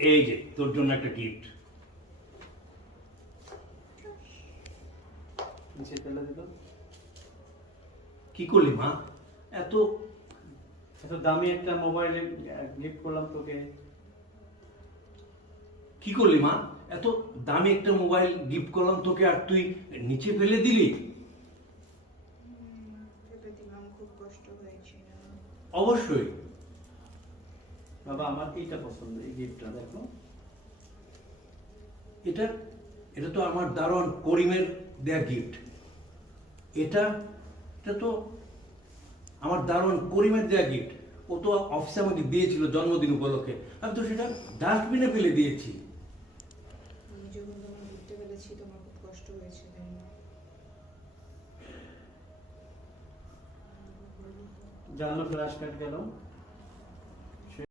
এই যে তোর জন্য একটা গিফট। নিচে ফেলে দিল। কি করলি মা? এত এত দামি একটা মোবাইল গিফট করলাম তোকে। কি করলি মা? এত দামি একটা মোবাইল গিফট করলাম তোকে, আর তুই নিচে ফেলে দিলি? ফেলে দিলাম, খুব কষ্ট হয়েছে। অবশ্যই। বাবা আমার এইটা পছন্দ, এই গিফটটা দেখো। এটা এটা তো আমার দারোয়ান করিমের দেয়া গিফট। এটা এটা তো আমার দারোয়ান করিমের দেয়া গিফট। ও তো অফিসে আমাকে দিয়েছিল জন্মদিন উপলক্ষে, আমি তো সেটা ডাস্টবিনে ফেলে দিয়েছি। আমি যখন তোমার ঘুরতে ফেলেছি তোমার খুব কষ্ট হয়েছে, তাই না? জানলো ফ্ল্যাশ কাট গেল।